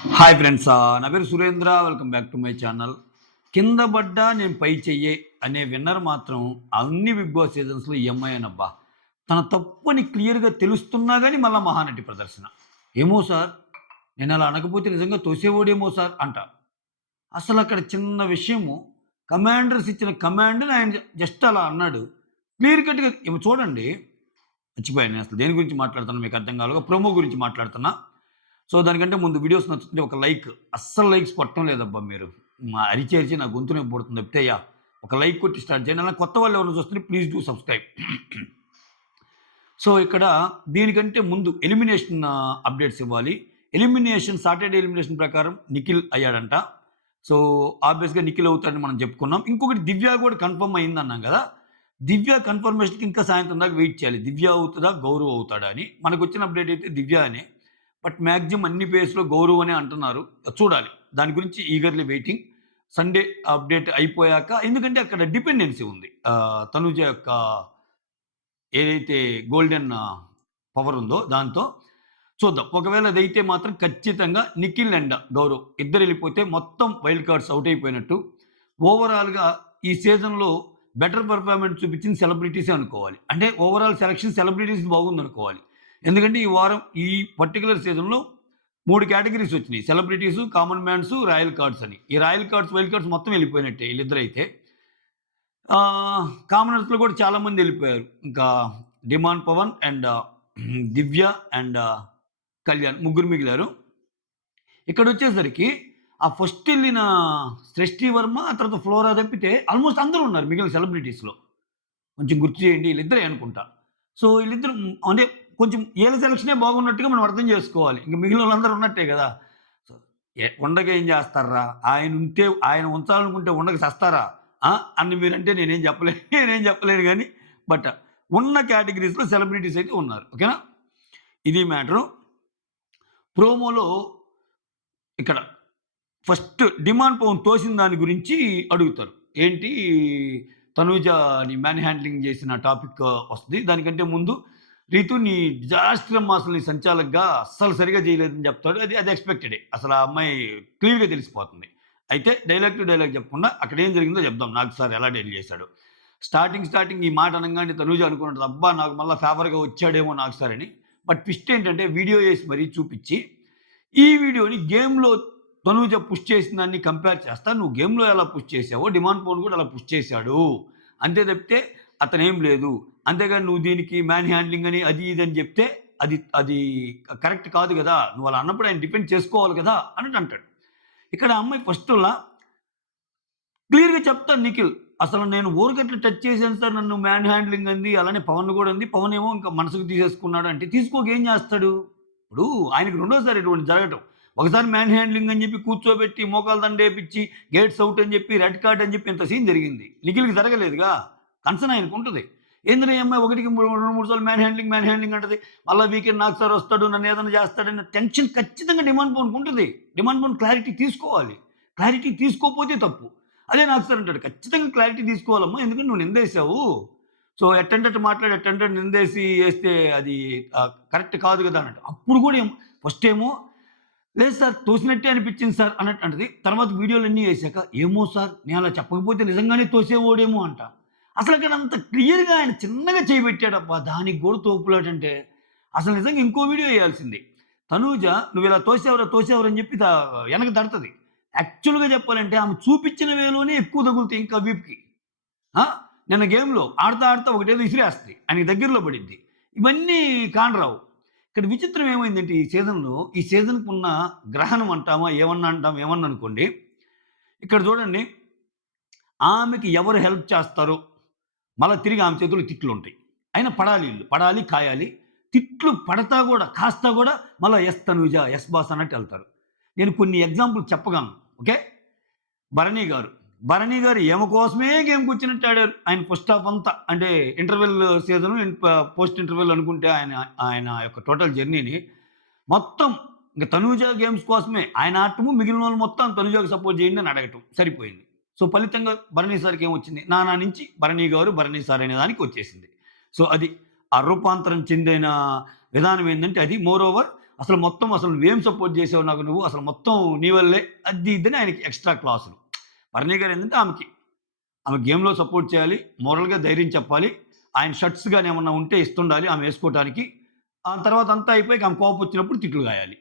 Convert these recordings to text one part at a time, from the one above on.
Hi friends, నా పేరు Surendra. Welcome back to my channel. కింద పడ్డా నేను పై చెయ్యే అనే విన్నర్ మాత్రం అన్ని బిగ్ బాస్ సీజన్స్లో ఈ అమ్మాయేనబ్బా. తన తప్పని క్లియర్గా తెలుస్తున్నా కానీ మళ్ళీ మహానటి ప్రదర్శన. ఏమో సార్, నేను అలా అనకపోతే నిజంగా తోసేవాడేమో సార్ అంట. అసలు అక్కడ చిన్న విషయము, కమాండర్స్ ఇచ్చిన కమాండ్ని ఆయన జస్ట్ అలా అన్నాడు. క్లియర్ కట్గా ఏమో చూడండి. మర్చిపోయాను నేను అసలు దేని గురించి మాట్లాడుతున్నా, మీకు అర్థం కావాలిగా ప్రోమో గురించి మాట్లాడుతున్నా. సో దానికంటే ముందు వీడియోస్ నచ్చుతుంటే ఒక లైక్, అస్సలు లైక్స్ పట్టడం లేదబ్బా మీరు. మా అరిచి నా గొంతునే పడుతుంది తప్పితే ఒక లైక్ కొట్టి స్టార్ట్ చేయండి. అలా కొత్త వాళ్ళు ఎవరైనా చూస్తుంటే ప్లీజ్ డూ సబ్స్క్రైబ్. సో ఇక్కడ దీనికంటే ముందు ఎలిమినేషన్ అప్డేట్స్ ఇవ్వాలి. సాటర్డే ఎలిమినేషన్ ప్రకారం నిఖిల్ అయ్యాడంట. సో ఆబ్వియస్గా నిఖిల్ అవుతాడని మనం చెప్పుకున్నాం. ఇంకొకటి దివ్య కూడా కన్ఫర్మ్ అయింది అన్నాం కదా. దివ్య కన్ఫర్మేషన్కి ఇంకా సాయంత్రం దాకా వెయిట్ చేయాలి. దివ్య అవుతుందా గౌరవ్ అవుతాడా అని. మనకు వచ్చిన అప్డేట్ అయితే దివ్య అనే, బట్ మ్యాక్సిమం అన్ని పేజ్లో గౌరవ్ అనే అంటున్నారు. చూడాలి, దాని గురించి ఈగర్లీ వెయిటింగ్. సండే అప్డేట్ అయిపోయాక, ఎందుకంటే అక్కడ డిపెండెన్సీ ఉంది తనుజ యొక్క ఏదైతే గోల్డెన్ పవర్ ఉందో దాంతో. చూద్దాం, ఒకవేళ అదైతే మాత్రం ఖచ్చితంగా నిఖిల్ అండ్ గౌరవ్ ఇద్దరు వెళ్ళిపోతే మొత్తం వైల్డ్ కార్డ్స్ అవుట్ అయిపోయినట్టు. ఓవరాల్గా ఈ సీజన్లో బెటర్ పర్ఫార్మెన్స్ చూపించిన సెలబ్రిటీసే అనుకోవాలి. అంటే ఓవరాల్ సెలక్షన్ సెలబ్రిటీస్ బాగుంది అనుకోవాలి. ఎందుకంటే ఈ వారం ఈ పర్టికులర్ సీజన్లో 3 కేటగిరీస్ వచ్చినాయి: celebrities, common mans, royal cards అని. ఈ రాయల్ కార్డ్స్, వైల్డ్ కార్డ్స్ మొత్తం వెళ్ళిపోయినట్టే వీళ్ళిద్దరైతే. కామనర్స్లో కూడా చాలామంది వెళ్ళిపోయారు. ఇంకా demon Pavan and Divya and Kalyan ముగ్గురు మిగిలారు. ఇక్కడ వచ్చేసరికి ఆ ఫస్ట్ వెళ్ళిన సృష్టి వర్మ, ఆ తర్వాత ఫ్లోరా తప్పితే ఆల్మోస్ట్ అందరూ ఉన్నారు మిగిలిన సెలబ్రిటీస్లో. కొంచెం గుర్తు చేయండి, వీళ్ళిద్దరే అనుకుంటా. సో వీళ్ళిద్దరు అంటే కొంచెం ఏళ్ళ సెలక్షనే బాగున్నట్టుగా మనం అర్థం చేసుకోవాలి. ఇంక మిగిలిన వాళ్ళందరూ ఉన్నట్టే కదా. సో ఉండగా ఏం చేస్తారా, ఆయన ఉంచాలనుకుంటే ఉండక చేస్తారా అని మీరంటే నేనేం చెప్పలేను కానీ, బట్ ఉన్న కేటగిరీస్లో సెలబ్రిటీస్ అయితే ఉన్నారు. ఓకేనా, ఇది మ్యాటరు. ప్రోమోలో ఇక్కడ ఫస్ట్ డిమాండ్ పవన్ తోసిన దాని గురించి అడుగుతారు. ఏంటి, తనూజని మ్యాన్ హ్యాండ్లింగ్ చేసిన టాపిక్ వస్తుంది. దానికంటే ముందు రీతు నీ డిజాస్టర్ అసలు నీ సంచాలకుగా అస్సలు సరిగా చేయలేదని చెప్తాడు. అది ఎక్స్పెక్టెడే. అసలు ఆ అమ్మాయి క్లియర్గా తెలిసిపోతుంది. అయితే డైలాగ్ టు డైలాగ్ చెప్పకుండా అక్కడ ఏం జరిగిందో చెప్దాం. నాకు సార్ ఎలా డీల్ చేశాడు. స్టార్టింగ్ ఈ మాట అనగానే తనూజ అనుకున్నట్టు, అబ్బా నాకు మళ్ళీ ఫేవర్గా వచ్చాడేమో నాకు సార్ అని. బట్ ట్విస్ట్ ఏంటంటే వీడియో వేసి మరీ చూపించి, ఈ వీడియోని గేమ్లో తనూజ పుష్ చేసిన దాన్ని కంపేర్ చేస్తా, నువ్వు గేమ్లో ఎలా పుష్ చేసావో డిమాండ్ పవన్ కూడా అలా పుష్ చేశాడు అంతే తప్పితే అతనేం లేదు. అంతేగాని నువ్వు దీనికి మ్యాన్ హ్యాండ్లింగ్ అని అది ఇది అని చెప్తే అది కరెక్ట్ కాదు కదా, నువ్వు అలా అన్నప్పుడు ఆయన డిపెండ్ చేసుకోవాలి కదా అన్నట్టు అంటాడు. ఇక్కడ అమ్మాయి ఫస్ట్లా క్లియర్గా చెప్తాను నిఖిల్, అసలు నేను ఊరికట్లా టచ్ చేశాను సార్, నన్ను మ్యాన్ హ్యాండ్లింగ్ అంది. అలానే పవన్ కూడా ఉంది. పవన్ ఏమో ఇంకా మనసుకు తీసేసుకున్నాడు అంటే తీసుకోకేం చేస్తాడు. ఇప్పుడు ఆయనకి రెండోసారి ఇటువంటి జరగటం. ఒకసారి మ్యాన్ హ్యాండ్లింగ్ అని చెప్పి కూర్చోబెట్టి మోకాలు దండేపించి గేట్స్ అవుట్ అని చెప్పి రెడ్ కార్డ్ అని చెప్పి ఇంత సీన్ జరిగింది. నిఖిల్కి జరగలేదుగా, కన్సర్న్ ఆయనకు ఉంటుంది. ఏంద్ర అమ్మాయి 1-2-3 సార్లు మ్యాన్ హ్యాండ్లింగ్ అంటది. మళ్ళీ వీకెండ్ నాకు సార్ వస్తాడు, నన్ను ఏదైనా చేస్తాడన్న టెన్షన్ ఖచ్చితంగా డిమాండ్ పవన్కి ఉంటుంది. డిమాండ్ పవన్ క్లారిటీ తీసుకోవాలి. క్లారిటీ తీసుకోకపోతే తప్పు. అదే నాకు సార్ అంటాడు, ఖచ్చితంగా క్లారిటీ తీసుకోవాలమ్మా, ఎందుకంటే నువ్వు నిందేసావు. సో ఎట్టంటే నిందేసి వేస్తే అది కరెక్ట్ కాదు కదా అన్నట్టు. అప్పుడు కూడా ఫస్ట్ ఏమో లేదు సార్ తోసినట్టే అనిపించింది సార్ అన్నట్టు అంటది. తర్వాత వీడియోలన్నీ వేసాక ఏమో సార్ నేను అలా చెప్పకపోతే నిజంగానే తోసేవాడేమో అంట. అసలు అక్కడ అంత క్లియర్గా ఆయన చిన్నగా చేయబెట్టాడబ్బా, దానికి కూడా తోపులాటంటే అసలు నిజంగా ఇంకో వీడియో వేయాల్సింది. తనూజ నువ్వు ఇలా తోసేవరని చెప్పి వెనక తడుతుంది. యాక్చువల్గా చెప్పాలంటే ఆమె చూపించిన వేలోనే ఎక్కువ తగులుతాయి ఇంకా వీపుకి. నిన్న గేమ్లో ఆడతా ఒకటేదో ఇసిరేస్తుంది, ఆయనకి దగ్గరలో పడిద్ది. ఇవన్నీ కానరావు. ఇక్కడ విచిత్రం ఏమైందంటే ఈ సీజన్కు ఉన్న గ్రహణం అంటామా ఏమన్నా అనుకోండి. ఇక్కడ చూడండి, ఆమెకి ఎవరు హెల్ప్ చేస్తారో మళ్ళీ తిరిగి ఆమె చేతులు తిట్లు ఉంటాయి. అయినా పడాలి కాయాలి. తిట్లు పడతా కూడా కాస్తా కూడా మళ్ళీ ఎస్ తనూజ, ఎస్ బాస్ అన్నట్టు వెళ్తారు. నేను కొన్ని ఎగ్జాంపుల్ చెప్పగలను. ఓకే, భరణి గారు ఏమ కోసమే గేమ్కి వచ్చినట్టు ఆడారు. ఆయన ఫస్ట్ హాఫ్ అంతా అంటే ఇంటర్వెల్ సీజను, పోస్ట్ ఇంటర్వెల్ అనుకుంటే ఆయన యొక్క టోటల్ జర్నీని మొత్తం ఇంకా తనూజ గేమ్స్ కోసమే ఆయన ఆటము. మిగిలిన వాళ్ళు మొత్తం తనూజకు సపోర్ట్ చేయండి అని అడగటం సరిపోయింది. సో ఫలితంగా భరణి సార్కి ఏమొచ్చింది, నానా నుంచి భరణి సార్ అనే దానికి వచ్చేసింది. సో అది ఆ రూపాంతరం చెందిన విధానం ఏంటంటే అది. మోర్ ఓవర్ అసలు మొత్తం అసలు నువ్వేం సపోర్ట్ చేసావు నాకు నువ్వు అసలు మొత్తం నీ వల్లే అది ఇదని ఆయనకి ఎక్స్ట్రా క్లాసులు. భరణి గారు ఏంటంటే ఆమె గేమ్‌లో సపోర్ట్ చేయాలి. మోరల్‌గా ధైర్యం చెప్పాలి. ఆయన షర్ట్స్ గాని ఏమన్నా ఉంటే ఇస్తుండాలి ఆమె ఏసుకోవటానికి. ఆ తర్వాత అంతా అయిపోయాక ఆమె కోపమొచ్చినప్పుడు తిట్లు గాయాలి.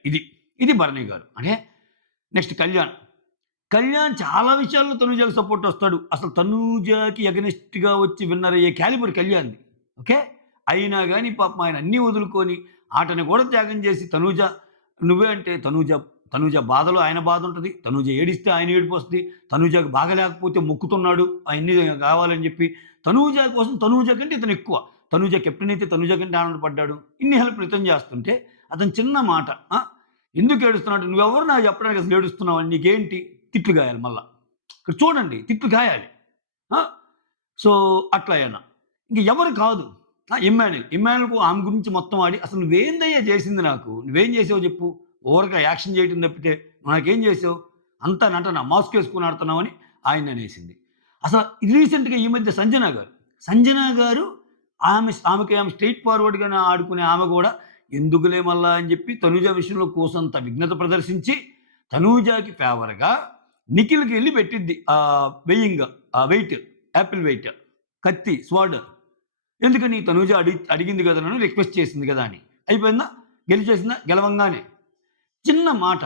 ఇది భరణి గారు. అంటే నెక్స్ట్ కళ్యాణ్. కళ్యాణ్ చాలా విషయాల్లో తనూజాకి సపోర్ట్ వస్తాడు. అసలు తనూజాకి ఎగనెస్ట్‌గా వచ్చి విన్నర్ అయ్యే క్యాలిబర్ కళ్యాణ్‌ది. ఓకే. అయినా గాని పాపం ఆయన అన్నీ వదులుకొని ఆటని కూడా త్యాగం చేసి తనూజ నువ్వే అంటే తనూజ బాధలో ఆయన బాధ ఉంటది. తనూజ ఏడిస్తే ఆయన ఏడుపొస్తది. తనూజకి బాగాలేకపోతే మొక్కుతున్నాడు అయన్నీ కావాలని చెప్పి. తనూజ కోసం తనూజ కంటే ఇతను ఎక్కువ. తనూజ కెప్టెన్ అయితే తనూజ కంటే ఆనందపడ్డాడు. ఇన్ని హెల్ప్‌లు ఇతను చేస్తుంటే అతని చిన్న మాట ఎందుకు ఏడుస్తున్నాడు? నువ్వెవరు నాకు చెప్పడానికి అసలు ఏడుస్తున్నావని నీకేంటి? తిట్లు గాయాలి మళ్ళా. ఇక్కడ చూడండి తిట్లు గాయాలి. ఆ! సో, అట్లా ఆయన. ఇంక ఎవరు కాదు. ఇమ్మాన్యుల్‌కు ఆమె గురించి మొత్తం ఆడి అసలు నువ్వేందయ్యా చేసింది నాకు? నువ్వేం చేసావో చెప్పు? ఓవర్‌గా యాక్షన్ చేయటం తప్పితే నువ్వు నాకేం చేసావు? అంతా నటన మాస్క్ ఏసుకొని ఆడుతున్నావని ఆయన్ననేసింది. అసలు రీసెంట్‌గా ఈ మధ్య సంజన గారు ఆమెకి స్ట్రెయిట్ ఫార్వర్డ్‌గానే ఆడుకునే ఆమె గూడా ఎందుకులే మల్లా అని జెప్పి తనూజ విషయంలో కోసంత విఘ్నత ప్రదర్శించి తనూజకి ఫేవర్‌గా నిఖిల్‌కి ఎళ్లి పెట్టిద్ది. వెయిట్ యాపిల్ వెయిట్ కత్తి స్వాడ్. ఎందుకని తనూజ అడిగింది గదా! నన్ను రిక్వెస్ట్ చేసింది గదా! అని. అయిపోయిందా? గెలిచేసిందా? గెలవంగానే చిన్న మాట.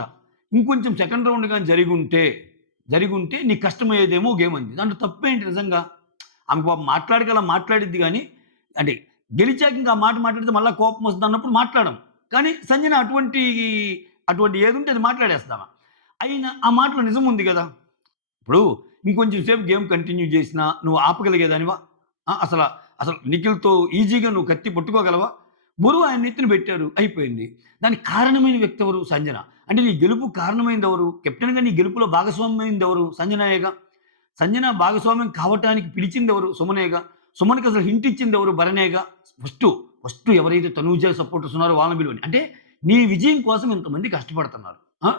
ఇంకొంచెం సెకండ్ రౌండ్ గాని జరిగుంటే నీకు కష్టమయ్యేదేమో గేమ్ అంది. దాంట్లో తప్పేంటి నిజంగా? ఆమె పాపం మాట్లాడికలా మాట్లాడిద్ది గానీ, అంటే గెలిచాక ఇంకా ఆ మాట మాట్లాడితే మళ్ళా కోపం వస్తదన్నప్పుడు మాట్లాడం. కానీ సంజన అటువంటి ఏదుంటే అది మాట్లాడేస్తామా. అయినా ఆ మాటలో నిజం ఉంది గదా! ఇప్పుడు ఇంకొంచెం సేపు గేమ్ కంటిన్యూ చేసినా నువ్వు ఆపగలిగేదానివా? అసలు నిఖిల్‌తో ఈజీగా నువ్వు కత్తి పట్టుకోగలవా? బరువు ఆయన నెత్తిన పెట్టారు. అయిపోయింది. దానికి కారణమైన వ్యక్తి ఎవరు? సంజన. అంటే నీ గెలుపుకు కారణమైందెవరు? కెప్టెన్‌గా నీ గెలుపులో భాగస్వామ్యమైందెవరు? సంజనాయేగా. సంజన భాగస్వామ్యం కావటానికి పిలిచిందెవరు? సుమనేగా. సుమన్‌కి అసలు హింట్ ఇచ్చిందెవరు? భరణేగా. ఫస్టు ఎవరైతే తనూజ సపోర్టర్స్ ఉన్నారో వాళ్ళని పిలవండి. అంటే నీ విజయం కోసం ఇంతమంది కష్టపడుతున్నారు. ఆ!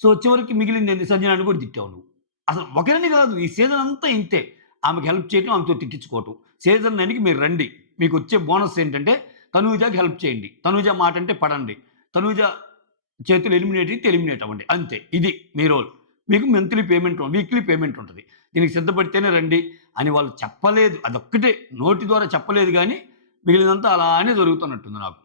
సో, చివరికి మిగిలిందేంది? సంజనాని కూడా తిట్టావు నువ్వు. అసలు ఒకరిని కాదు ఈ సీజన్ అంతా ఇంతే. ఆమెకి హెల్ప్ చేయటం, ఆమెతో తిట్టించుకోవటం. సీజన్ 9కి మీరు రండి. మీకొచ్చే బోనస్ ఏంటంటే తనూజకి హెల్ప్ చేయండి. తనూజ మాట అంటే పడండి. తనూజ చేతులు ఎలిమినేట్ అయితే ఎలిమినేట్ అవ్వండి. అంతే. ఇది మీ రోల్. మీకు వీక్లీ పేమెంట్ ఉంటది. దీనికి సిద్ధపడితేనే రండి అని వాళ్ళు చెప్పలేదు. అదొక్కటే నోటి ద్వారా చెప్పలేదు గానీ, మిగిలినదంతా అలానే జరుగుతున్నట్టుంది నాకు.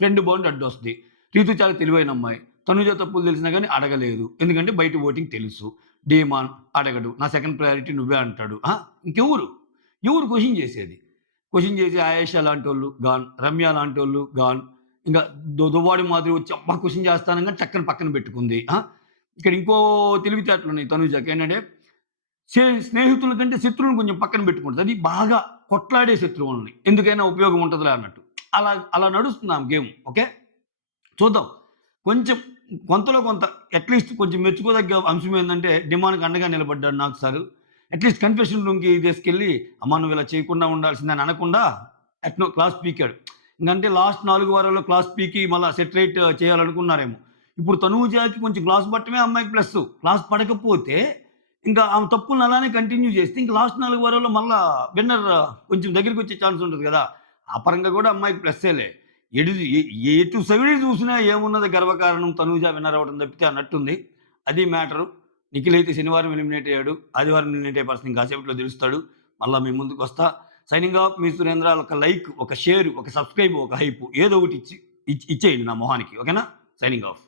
Friend bond అడ్డొస్తది. రీతు చాలా తెలివైన అమ్మాయి. తనూజ తప్పులు తెలిసినా గానీ అడగలేదు. ఎందుకంటే బయట ఓటింగ్ తెలుసు. డీమాన్ అడగడు. నా సెకండ్ ప్రయారిటీ నువ్వే అంటాడు. ఇంకెవరు? ఎవరు క్వెషన్ చేసేది? క్వెషన్ చేసి ఆయేషా లాంటోళ్ళు గాన్. రమ్య లాంటోళ్ళు గాన్. ఇంకా దువ్వాడి మాదిరి వచ్చి అబ్బా! క్వెషన్ చేస్తానంగా టక్కన పక్కన పెట్టుకుంది. ఇక్కడ ఇంకో తెలివితేటలున్నాయి తనూజకి. ఏంటంటే స్నేహితుల కంటే శత్రువులను కొంచెం పక్కన పెట్టుకుంటది. అది బాగా కొట్లాడే శత్రువులని. ఎందుకైనా ఉపయోగం ఉంటదిలే అన్నట్టు. అలా నడుస్తుంది ఆమె గేమ్. ఓకే. చూద్దాం. కొంచెం కొంతలో కొంత అట్‌లీస్ట్ కొంచెం మెచ్చుకోదగ్గ అంశం ఏందంటే డిమాండ్‌కి అండగా నిలబడ్డాడు నాకు సారు. అట్‌లీస్ట్ కన్ఫెషన్ రూమ్‌కి తీసుకెళ్ళి అమ్మ నువ్వు ఇలా చేయకుండా ఉండాల్సిందని అనకుండా ఎట్నో క్లాస్ పీకాడు. ఇంకంటే లాస్ట్ 4 వారాల్లో క్లాస్ పీకి మళ్ళా సెటరేట్ చేయాలనుకున్నారేమో. ఇప్పుడు తనూజకి కొంచెం క్లాస్ పట్టడమే అమ్మాయికి ప్లస్సు. క్లాస్ పడకపోతే ఇంకా ఆమె తప్పులను అలానే కంటిన్యూ చేస్తే ఇంక లాస్ట్ 4 వారాల్లో మళ్ళా విన్నర్ కొంచెం దగ్గరికొచ్చే ఛాన్స్ ఉంటది గదా! ఆ పరంగా గూడా అమ్మాయికి ప్లస్సేలే. ఎటు సైడ్ చూసినా ఏమున్నది గర్వకారణం తనూజ విన్నర్ అవ్వడం తప్పితే అన్నట్టుంది. అది మ్యాటరు. నిఖిల్ అయితే శనివారం ఎలిమినేట్ అయ్యాడు. ఆదివారం ఎలిమినేట్ అయ్యే పర్సన్ కాసేపట్లో తెలుస్తాడు. మళ్ళా మీ ముందుకొస్తా. సైనింగ్ ఆఫ్ మీ సురేంద్ర. ఒక లైక్, ఒక షేర్, ఒక సబ్‌స్క్రైబ్, ఒక హైప్ ఏదో ఒకటి ఇచ్చేయండి నా మొహానికి. ఓకేనా? Signing off.